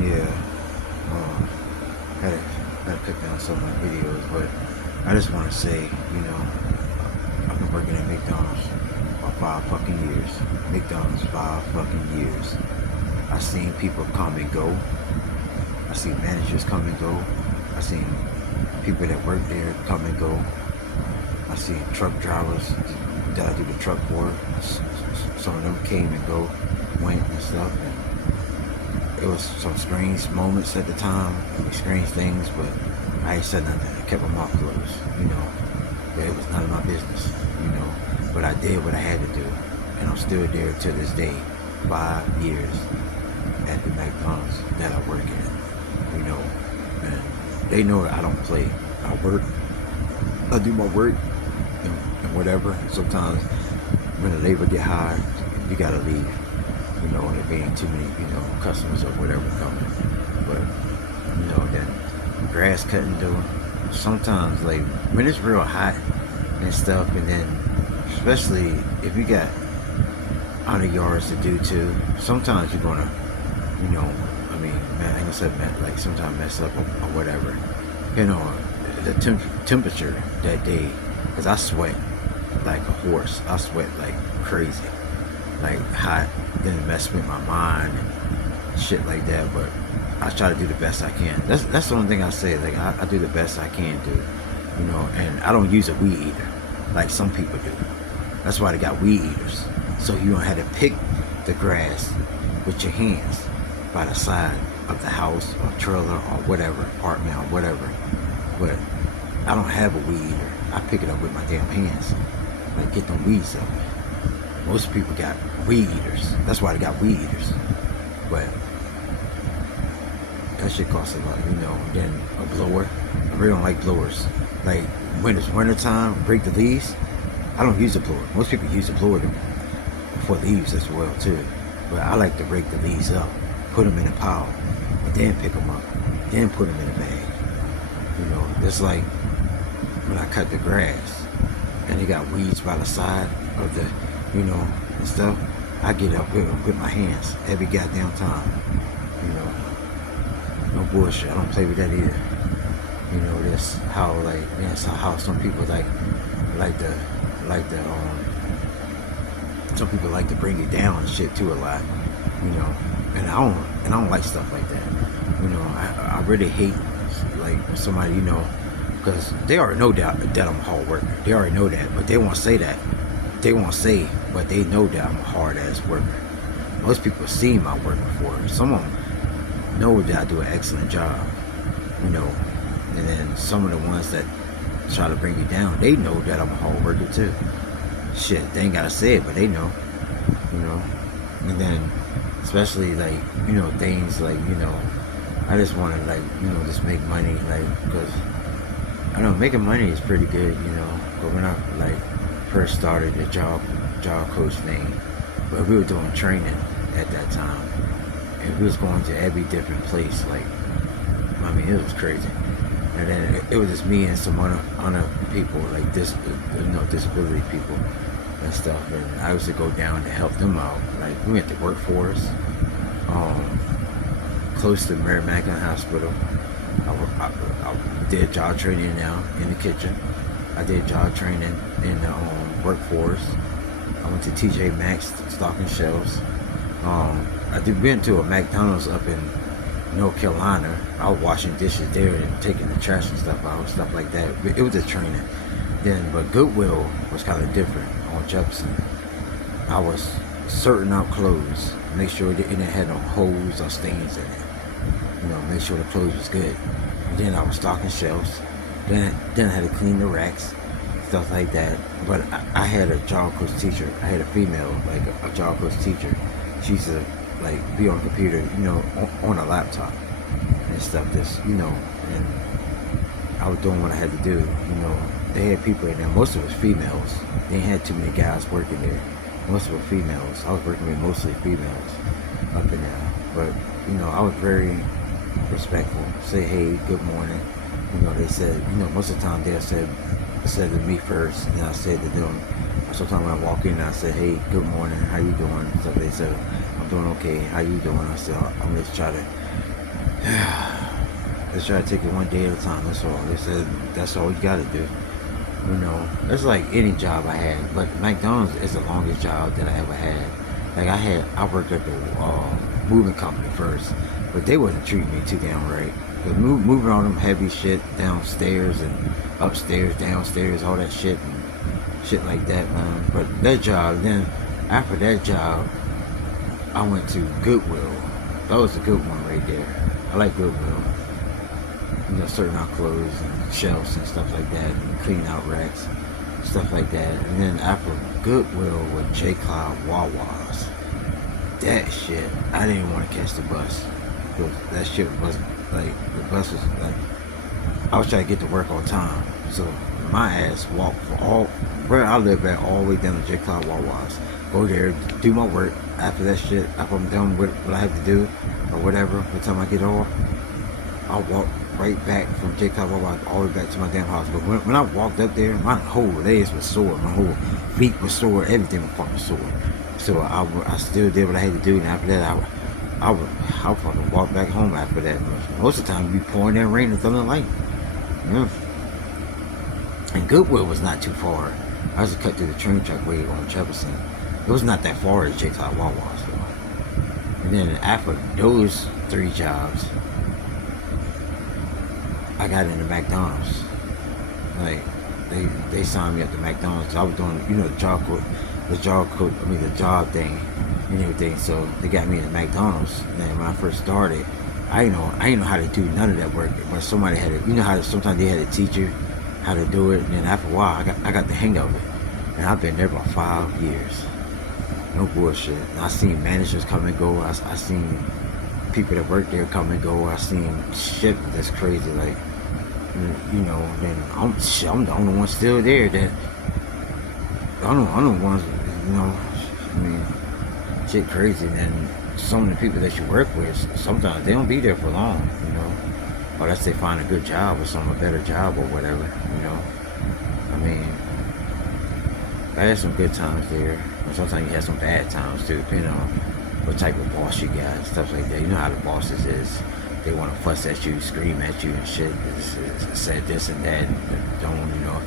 Yeah, gotta, gotta cut down some of my videos, but I just want to say, I've been working at McDonald's for 5 fucking years. McDonald's 5 fucking years. I seen people come and go. I seen managers come and go. I seen people that work there come and go. I seen truck drivers that I do the truck for. Some of them came and go, went and stuff. And it was some strange moments at the time, strange things, but I ain't said nothing. I kept my mouth closed, But it was none of my business, But I did what I had to do, and I'm still there to this day, 5 years at the McDonald's that I work at, and they know that I don't play. I work, I do my work, and whatever. Sometimes when the labor get high, you gotta leave, and there being too many, customers or whatever coming. But, then grass cutting though, sometimes like when it's real hot and stuff, and then especially if you got 100 yards to do too, sometimes you're gonna, man, I ain't gonna say man, like sometimes mess up or whatever. The temperature that day, because I sweat like a horse. I sweat like crazy, like hot. Then it mess with my mind and shit like that. But I try to do the best I can. That's the only thing I say. Like I do the best I can do, And I don't use a weed eater like some people do. That's why they got weed eaters, so you don't have to pick the grass with your hands by the side of the house or trailer or whatever, apartment or whatever. But I don't have a weed eater. I pick it up with my damn hands. Like get them weeds up. Most people got weed eaters. That's why they got weed eaters. But that shit costs a lot, Then a blower. I really don't like blowers. Like when it's winter time, break the leaves. I don't use a blower. Most people use a blower for leaves as well too. But I like to rake the leaves up, put them in a pile, and then pick them up, then put them in a bag. It's like when I cut the grass and they got weeds by the side of the, and stuff. I get up with my hands every goddamn time. No bullshit. I don't play with that either. That's how that's how some people like to some people like to bring it down and shit too a lot. And I don't like stuff like that. I really hate like somebody, because they already know that I'm a hard worker. They already know that, but they won't say that. They won't say, but they know that I'm a hard ass worker. Most people see my work before. Some of them know that I do an excellent job, And then some of the ones that try to bring you down, they know that I'm a hard worker too. Shit, they ain't gotta say it, but they know, And then, especially like, things like, I just want to just make money, because I know making money is pretty good, But when I first started the job coach thing, but we were doing training at that time, and we was going to every different place. It was crazy. And then it was just me and some other people, like disability people and stuff. And I used to go down to help them out. Like we went to Workforce, close to Mary Magdalene Hospital. I did job training now in the kitchen. I did job training in the Workforce. I went to TJ Maxx stocking shelves. I did been to a McDonald's up in North Carolina. I was washing dishes there and taking the trash and stuff out, stuff like that. It was just training. But Goodwill was kind of different on Jefferson. I was sorting out clothes, make sure that it didn't have no holes or stains in it. Make sure the clothes was good. And then I was stocking shelves. Then I had to clean the racks, stuff like that. But I had a job coach teacher. I had a female, like a job coach teacher. She used to be on the computer, on a laptop and stuff. And I was doing what I had to do. They had people in there. Most of it was females. They ain't had too many guys working there. Most of it were females. I was working with mostly females up in there. But I was very respectful. Say hey, good morning. They said, most of the time they said to me first, and I said to them. Sometimes when I walk in, I said, hey, good morning, how you doing? So they said, I'm doing okay, how you doing? I said, I'm just trying to Let's try to take it one day at a time. That's all. They said that's all you gotta do. You know, it's like any job I had, but McDonald's is the longest job that I ever had. Like I worked at the moving company first, but they wasn't treating me too damn right. Cause moving all them heavy shit downstairs and upstairs, downstairs, all that shit and shit like that, man. But that job, then after that job, I went to Goodwill. That was a good one right there. I like Goodwill. You know, sorting out clothes and shelves and stuff like that, and cleaning out racks, stuff like that. And then after Goodwill with J. Cloud Wawa's, that shit, I didn't want to catch the bus. That shit was like, the bus was like, I was trying to get to work on time. So my ass walked for all, where I live at, all the way down to J. Cloud Wawa's. Go there, do my work. After that shit, after I'm done with what I have to do, or whatever, by the time I get off, I'll walk right back from J. Cloud Wawa's all the way back to my damn house. But when I walked up there, my whole legs was sore, my whole feet was sore, everything was fucking sore. So I still did what I had to do, and after that, I fucking walk back home after that. Most of the time, it'd be pouring in rain and thunder and lightning. Yeah. And Goodwill was not too far. I just cut through the train track way on Jefferson. It was not that far as J. Cloud Wawa's though. And then after those 3 jobs, I got into McDonald's. Like they signed me up to McDonald's. I was doing, you know, the job thing and everything. So they got me into McDonald's. And when I first started, I didn't know how to do none of that work. But somebody had to, you know how sometimes they had to teach you how to do it. And then after a while, I got the hang of it. And I've been there about 5 years. No bullshit. And I seen managers come and go. I seen people that work there come and go. I seen shit that's crazy. Like, you know, then I'm the only one still there. That I'm the ones, you know. I mean, shit crazy. And then some of the people that you work with, sometimes they don't be there for long. You know, unless they find a good job or a better job or whatever. You know, I mean, I had some good times there. And sometimes you have some bad times too, depending on what type of boss you got and stuff like that. You know how the bosses is. They want to fuss at you, scream at you and shit. Said this and that, and don't, you know.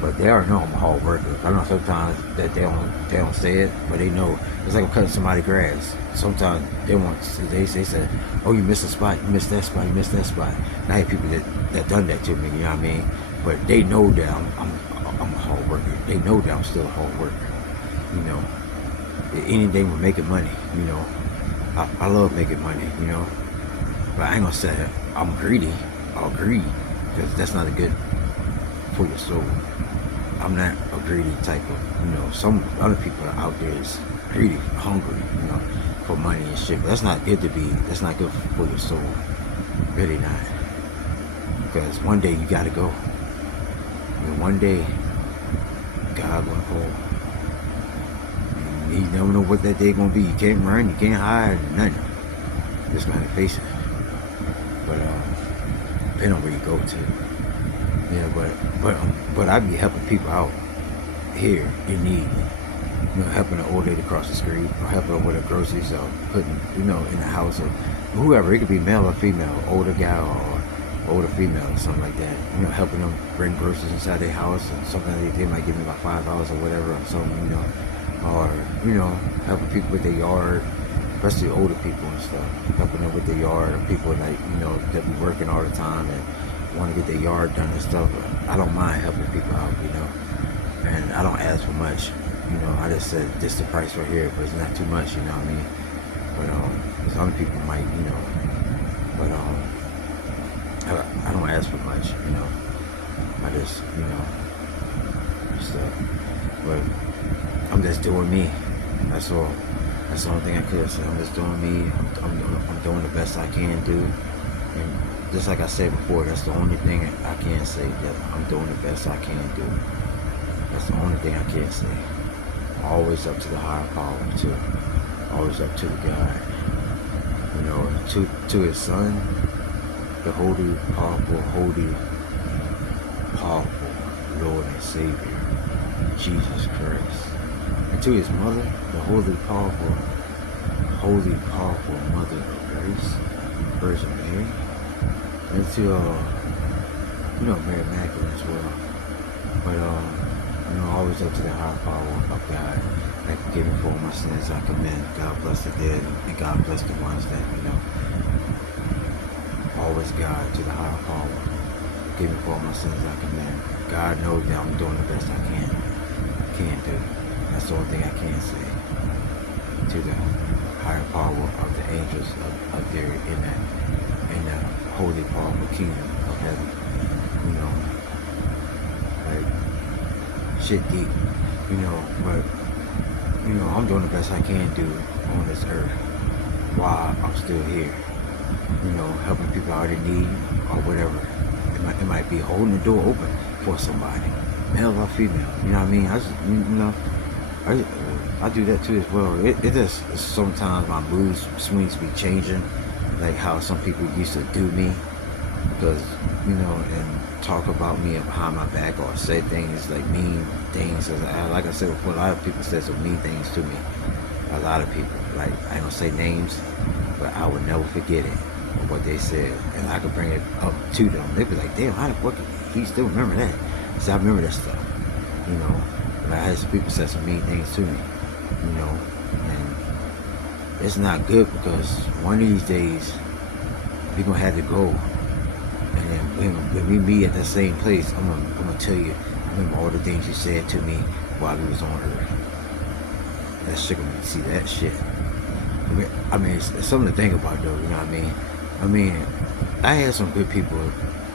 But they already know I'm a hard worker. I know sometimes that they don't say it, but they know. It's like I'm cutting somebody's grass. Sometimes they say, oh, you missed a spot, you missed that spot, you missed that spot. And I have people that done that to me, you know what I mean? But they know that I'm a hard worker. They know that I'm still a hard worker. You know, anything with making money, you know. I love making money, you know. But I ain't gonna say I'm greedy. I'll greed, because that's not a good for your soul. I'm not a greedy type of, you know, some other people out there is greedy, hungry, you know, for money and shit. But that's not good to be, that's not good for your soul. Really not. Because one day you gotta go. And one day, God gonna call. You never know what that day gonna be. You can't run, you can't hide, nothing. You just gotta face it. But depending on where you go to. Yeah, but I be helping people out here in need. You know, helping an old lady across the street, or helping her with her groceries, or putting, you know, in the house, or whoever. It could be male or female, older guy or older female or something like that. You know, helping them bring groceries inside their house, and sometimes they might give me about $5 or whatever, or something, you know. Or, you know, helping people with their yard, especially older people and stuff, helping them with their yard, or people like, you know, that be working all the time and want to get their yard done and stuff. I don't mind helping people out, you know, and I don't ask for much, you know. I just said this the price right here, but it's not too much, you know what I mean. But some people might, you know, but I don't ask for much, you know. I just, you know, stuff. But I'm just doing me. That's all. That's the only thing I could say. I'm just doing me. I'm doing the best I can do. And just like I said before, that's the only thing I can say, that I'm doing the best I can do. That's the only thing I can say. Always up to the higher power, too. Always up to the God. You know, to his son, the holy, powerful Lord and Savior, Jesus Christ. And to his mother, the holy, powerful Mother of Grace, Virgin Mary. And to Mary Magdalene as well. But always up to the higher power of God that can give me for my sins I commend. God bless the dead and God bless the ones that, always God to the higher power. Give me for my sins I commend. God knows that I'm doing the best I can do. That's the only thing I can say. To the higher power of the angels up there in the holy powerful kingdom of heaven. Like shit deep. But I'm doing the best I can do on this earth while I'm still here. Helping people out in need or whatever. It might be holding the door open for somebody, male or female. You know what I mean? I do that too as well. It just sometimes my mood swings be changing, like how some people used to do me, because and talk about me behind my back or say things like mean things. Like I said before, a lot of people said some mean things to me. A lot of people, like I don't say names, but I would never forget it or what they said, and I could bring it up to them. They'd be like, "Damn, how the fuck he still remember that?" So I remember that stuff. But I had some people say some mean things to me. And it's not good because one of these days we're gonna have to go, and then when we meet at the same place, I'm gonna tell you, remember all the things you said to me while we was on Earth. That shit gonna see that shit. I mean, it's something to think about though. You know what I mean? I had some good people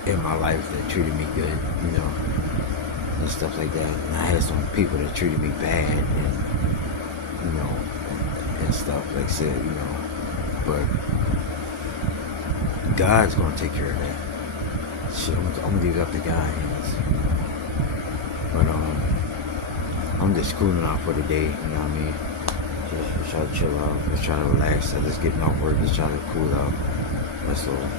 in my life that treated me good. And stuff like that. And I had some people that treated me bad, and stuff like I said, but God's gonna take care of that. Shit, I'm gonna leave it up to God's hands. But I'm just cooling out for the day. You know what I mean? Just try to chill out. Just try to relax. I just getting off work. Just try to cool out. That's all.